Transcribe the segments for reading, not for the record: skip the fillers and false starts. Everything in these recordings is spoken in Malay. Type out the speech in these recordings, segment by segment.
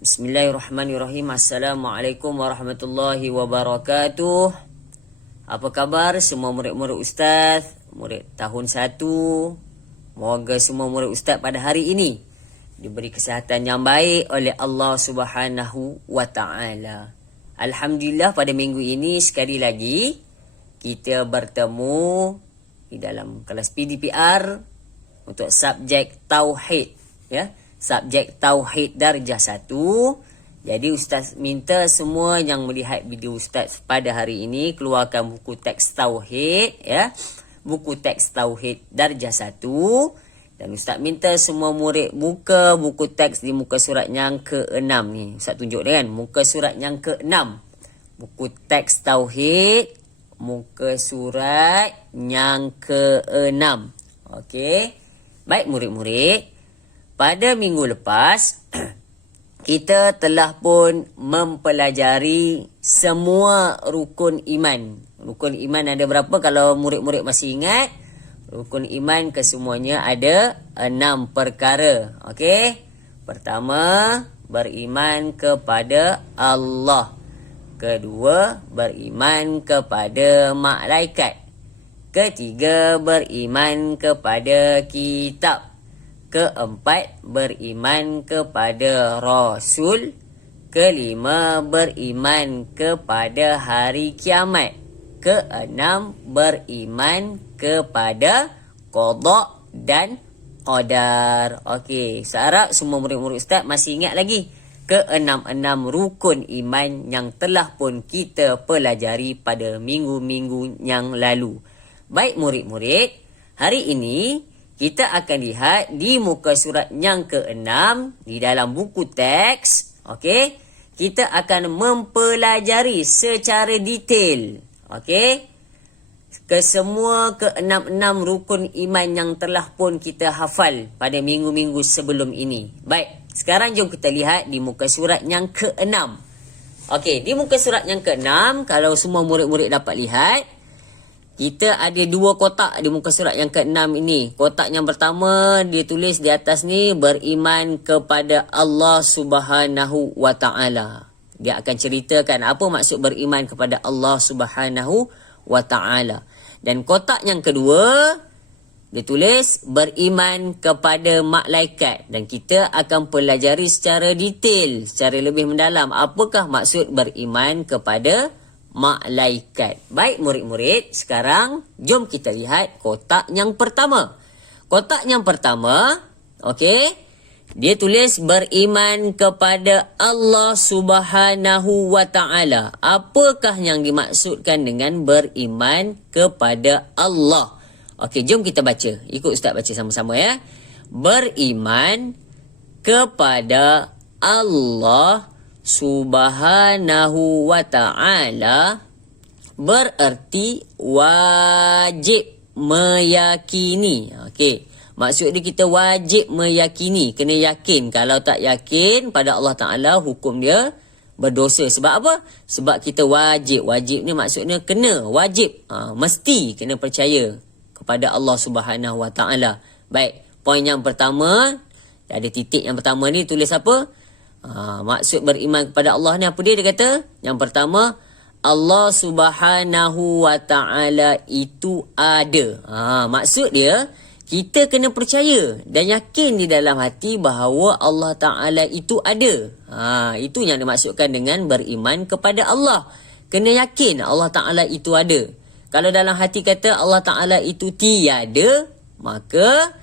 Bismillahirrahmanirrahim. Assalamualaikum warahmatullahi wabarakatuh. Apa khabar semua murid-murid Ustaz, murid tahun 1? Moga semua murid Ustaz pada hari ini diberi kesihatan yang baik oleh Allah Subhanahu wa taala. Alhamdulillah, pada minggu ini sekali lagi kita bertemu di dalam kelas PDPR untuk subjek tauhid, ya. Subjek Tauhid Darjah 1. Jadi Ustaz minta semua yang melihat video Ustaz pada hari ini keluarkan buku teks Tauhid, ya. Buku teks Tauhid Darjah 1. Dan Ustaz minta semua murid buka buku teks di muka surat yang ke-6 ni. Ustaz tunjuk dia kan, muka surat yang ke-6. Buku teks Tauhid, muka surat yang ke-6. Okey. Baik murid-murid, pada minggu lepas, kita telah pun mempelajari semua rukun iman. Rukun iman ada berapa kalau murid-murid masih ingat? Rukun iman kesemuanya ada 6 perkara. Okey? Pertama, beriman kepada Allah. Kedua, beriman kepada malaikat. Ketiga, beriman kepada kitab. Keempat, beriman kepada Rasul. Kelima, beriman kepada hari kiamat. Keenam, beriman kepada qada dan qadar. Okey, seharap semua murid-murid Ustaz masih ingat lagi keenam-enam rukun iman yang telah pun kita pelajari pada minggu-minggu yang lalu. Baik murid-murid, hari ini kita akan lihat di muka surat yang ke-6 di dalam buku teks. Okey, kita akan mempelajari secara detail, okey, kesemua ke-6 rukun iman yang telah pun kita hafal pada minggu-minggu sebelum ini. Baik, sekarang jom kita lihat di muka surat yang ke-6. Okey, di muka surat yang ke-6, kalau semua murid-murid dapat lihat, kita ada 2 kotak di muka surat yang ke-6 ini. Kotak yang pertama dia tulis di atas ni, beriman kepada Allah Subhanahu wa taala. Dia akan ceritakan apa maksud beriman kepada Allah Subhanahu wa taala. Dan kotak yang kedua dia tulis beriman kepada malaikat, dan kita akan pelajari secara detail, secara lebih mendalam apakah maksud beriman kepada malaikat. Baik murid-murid, sekarang jom kita lihat kotak yang pertama. Kotak yang pertama, okey, dia tulis beriman kepada Allah Subhanahu wa taala. Apakah yang dimaksudkan dengan beriman kepada Allah? Okey, jom kita baca. Ikut Ustaz baca sama-sama, ya. Beriman kepada Allah Subhanahu wa ta'ala bererti wajib meyakini. Okey, maksud dia kita wajib meyakini, kena yakin. Kalau tak yakin pada Allah Ta'ala, hukum dia berdosa. Sebab apa? Sebab kita wajib. Wajib ni maksudnya kena, wajib, mesti kena percaya kepada Allah Subhanahu wa ta'ala. Baik, poin yang pertama, ada titik yang pertama ni tulis apa? Maksud beriman kepada Allah ni apa dia? Dia kata yang pertama, Allah Subhanahu wa ta'ala itu ada. Maksud dia kita kena percaya dan yakin di dalam hati bahawa Allah Ta'ala itu ada. Itu yang dimaksudkan dengan beriman kepada Allah. Kena yakin Allah Ta'ala itu ada. Kalau dalam hati kata Allah Ta'ala itu tiada, maka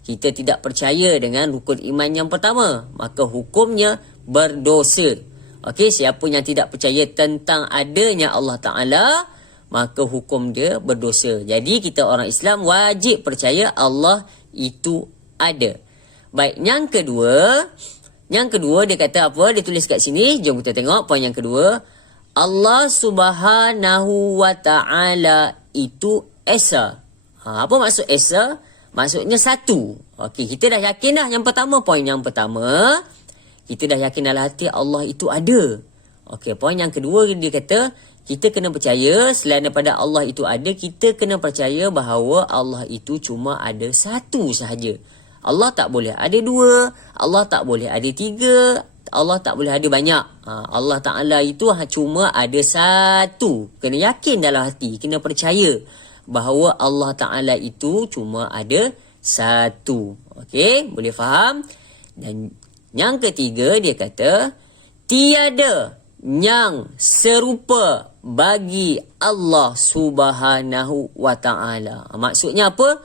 kita tidak percaya dengan rukun iman yang pertama, maka hukumnya berdosa. Okey, siapa yang tidak percaya tentang adanya Allah Ta'ala, maka hukum dia berdosa. Jadi kita orang Islam wajib percaya Allah itu ada. Baik, yang kedua dia kata apa? Dia tulis kat sini, jom kita tengok poin yang kedua. Allah Subhanahu wa ta'ala itu Esa. Apa maksud Esa? Maksudnya satu. Okey, kita dah yakin dah yang pertama, poin yang pertama. Kita dah yakin dalam hati Allah itu ada. Okey, poin yang kedua dia kata kita kena percaya selain daripada Allah itu ada, kita kena percaya bahawa Allah itu cuma ada satu sahaja. Allah tak boleh ada dua, Allah tak boleh ada tiga, Allah tak boleh ada banyak. Allah Ta'ala itu cuma ada satu. Kena yakin dalam hati, kena percaya bahawa Allah Ta'ala itu cuma ada satu. Okey, boleh faham? Dan yang ketiga dia kata, tiada yang serupa bagi Allah Subhanahu wa Ta'ala. Maksudnya apa?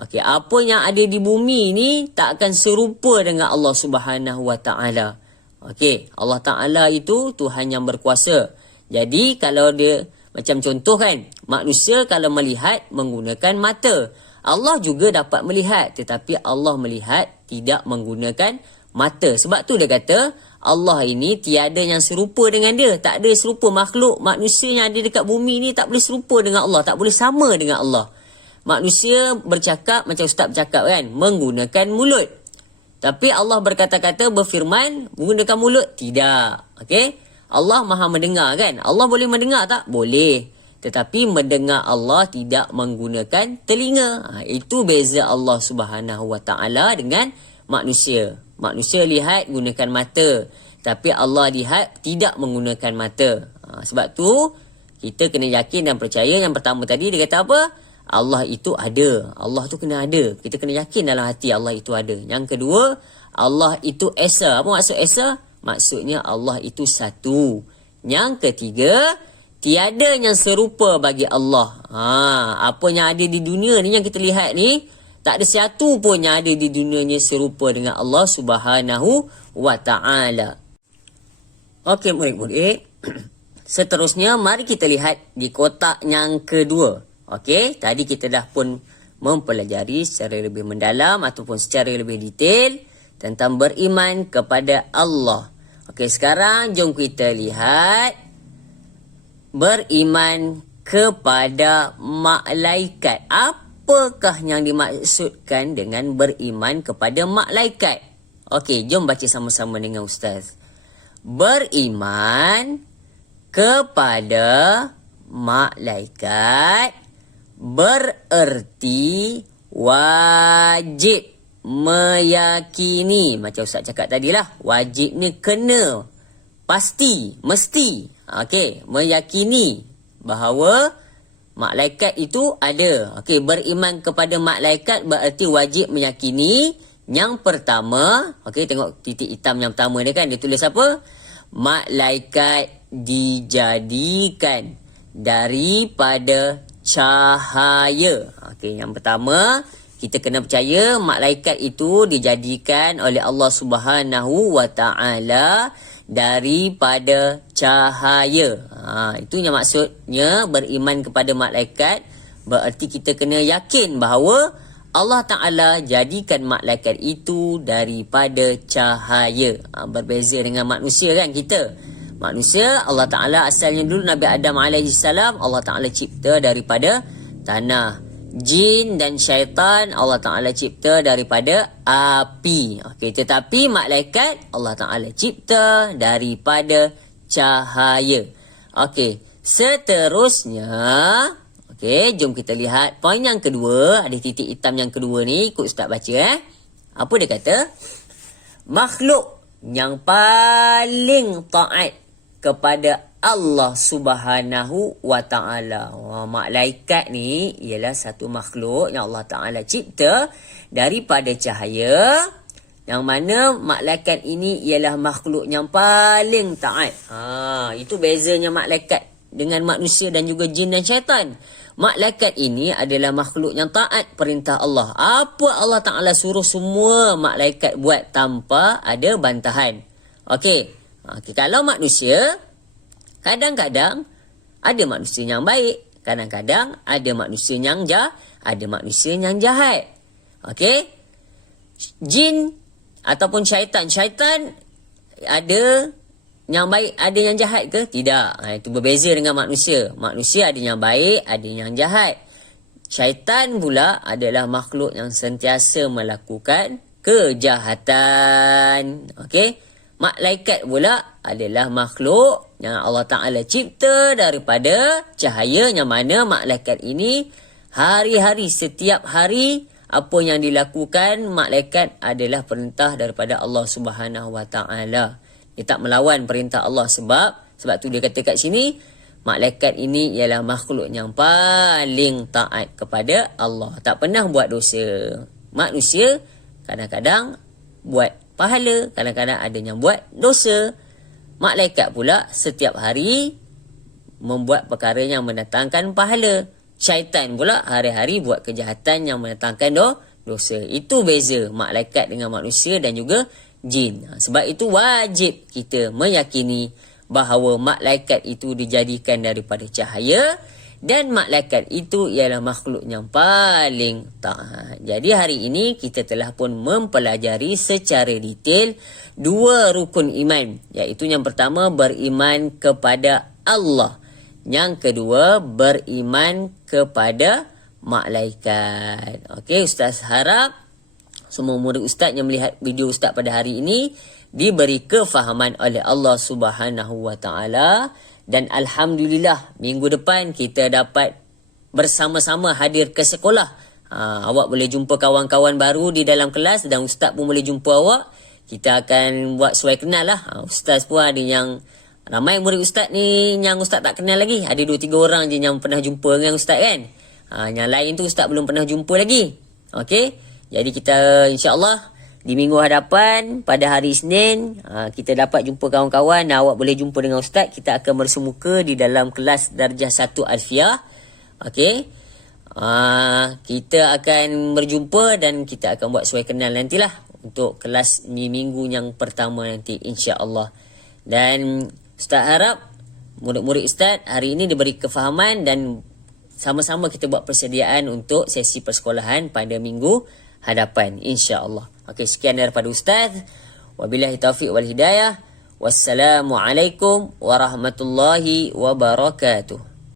Okey, apa yang ada di bumi ni tak akan serupa dengan Allah Subhanahu wa Ta'ala. Okey, Allah Ta'ala itu Tuhan yang berkuasa. Jadi kalau dia macam contoh kan, manusia kalau melihat menggunakan mata. Allah juga dapat melihat, tetapi Allah melihat tidak menggunakan mata. Sebab tu dia kata Allah ini tiada yang serupa dengan dia. Tak ada serupa makhluk manusia yang ada dekat bumi ni tak boleh serupa dengan Allah, tak boleh sama dengan Allah. Manusia bercakap macam ustaz bercakap kan, menggunakan mulut. Tapi Allah berkata-kata, berfirman menggunakan mulut? Tidak. Okey? Allah Maha mendengar kan? Allah boleh mendengar tak? Boleh. Tetapi mendengar Allah tidak menggunakan telinga. Itu beza Allah Subhanahu wa Ta'ala dengan manusia. Manusia lihat gunakan mata, tapi Allah lihat tidak menggunakan mata. Sebab tu kita kena yakin dan percaya. Yang pertama tadi dia kata apa? Allah itu ada. Allah tu kena ada. Kita kena yakin dalam hati Allah itu ada. Yang kedua, Allah itu Esa. Apa maksud Esa? Maksudnya Allah itu satu. Yang ketiga, tiada yang serupa bagi Allah. Apa yang ada di dunia ni yang kita lihat ni, tak ada satu pun yang ada di dunia ni serupa dengan Allah Subhanahu wa Ta'ala. Okey murid-murid. Seterusnya mari kita lihat di kotak yang kedua. Okey, tadi kita dah pun mempelajari secara lebih mendalam ataupun secara lebih detail tentang beriman kepada Allah. Okey, sekarang jom kita lihat beriman kepada malaikat. Apakah yang dimaksudkan dengan beriman kepada malaikat? Okey, jom baca sama-sama dengan Ustaz. Beriman kepada malaikat bererti wajib meyakini. Macam Ustaz cakap tadilah, wajib ni kena, pasti, mesti. Okey, meyakini bahawa malaikat itu ada. Okey, beriman kepada malaikat bererti wajib meyakini. Yang pertama, okey, tengok titik hitam yang pertama dia kan, dia tulis apa? Malaikat dijadikan daripada cahaya. Okey, yang pertama kita kena percaya malaikat itu dijadikan oleh Allah Subhanahu wa Ta'ala daripada cahaya. Itu yang maksudnya beriman kepada malaikat. Berarti kita kena yakin bahawa Allah Ta'ala jadikan malaikat itu daripada cahaya. Berbeza dengan manusia kan kita. Manusia, Allah Ta'ala asalnya dulu Nabi Adam AS, Allah Ta'ala cipta daripada tanah. Jin dan syaitan Allah Ta'ala cipta daripada api. Okey, tetapi malaikat Allah Ta'ala cipta daripada cahaya. Okey, seterusnya, okey, jom kita lihat poin yang kedua. Ada titik hitam yang kedua ni, ikut Ustaz baca Apa dia kata? Makhluk yang paling taat kepada Allah Subhanahu wa Ta'ala. Malaikat ni ialah satu makhluk yang Allah Ta'ala cipta daripada cahaya, yang mana malaikat ini ialah makhluk yang paling taat. Itu bezanya malaikat dengan manusia dan juga jin dan syaitan. Malaikat ini adalah makhluk yang taat perintah Allah. Apa Allah Ta'ala suruh, semua malaikat buat tanpa ada bantahan. Okey. Kalau manusia, kadang-kadang ada manusia yang baik, kadang-kadang ada manusia yang jahat. Okey? Jin ataupun syaitan ada yang baik, ada yang jahat ke? Tidak. Itu berbeza dengan manusia. Manusia ada yang baik, ada yang jahat. Syaitan pula adalah makhluk yang sentiasa melakukan kejahatan. Okey? Malaikat pula adalah makhluk yang Allah Ta'ala cipta daripada cahaya, yang mana malaikat ini hari-hari, setiap hari, apa yang dilakukan malaikat adalah perintah daripada Allah Subhanahu wa Ta'ala. Dia tak melawan perintah Allah. Sebab tu dia kata kat sini, malaikat ini ialah makhluk yang paling taat kepada Allah. Tak pernah buat dosa. Manusia kadang-kadang buat pahala, kadang-kadang ada yang buat dosa. Malaikat pula setiap hari membuat perkara yang mendatangkan pahala. Syaitan pula hari-hari buat kejahatan yang mendatangkan dosa. Itu beza malaikat dengan manusia dan juga jin. Sebab itu wajib kita meyakini bahawa malaikat itu dijadikan daripada cahaya dan malaikat itu ialah makhluk yang paling taat. Jadi hari ini kita telah pun mempelajari secara detail 2 rukun iman, iaitu yang pertama beriman kepada Allah, yang kedua beriman kepada malaikat. Okey, Ustaz harap semua murid Ustaz yang melihat video Ustaz pada hari ini diberi kefahaman oleh Allah Subhanahu Wa Taala. Dan Alhamdulillah, minggu depan kita dapat bersama-sama hadir ke sekolah. Awak boleh jumpa kawan-kawan baru di dalam kelas dan Ustaz pun boleh jumpa awak. Kita akan buat suai kenal lah. Ustaz pun ada yang, ramai murid Ustaz ni yang Ustaz tak kenal lagi. Ada 2-3 orang je yang pernah jumpa dengan Ustaz kan. Yang lain tu Ustaz belum pernah jumpa lagi. Okey, jadi kita insyaAllah di minggu hadapan pada hari Isnin kita dapat jumpa kawan-kawan. Awak boleh jumpa dengan Ustaz. Kita akan bersemuka di dalam kelas Darjah 1 Alfiah. Okey, kita akan berjumpa dan kita akan buat suai kenal nantilah untuk kelas minggu yang pertama nanti insya-Allah. Dan Ustaz harap murid-murid Ustaz hari ini diberi kefahaman dan sama-sama kita buat persediaan untuk sesi persekolahan pada minggu hadapan insya-Allah. Okey, sekian daripada Ustaz. Wabillahi taufiq wal hidayah. Wassalamualaikum warahmatullahi wabarakatuh.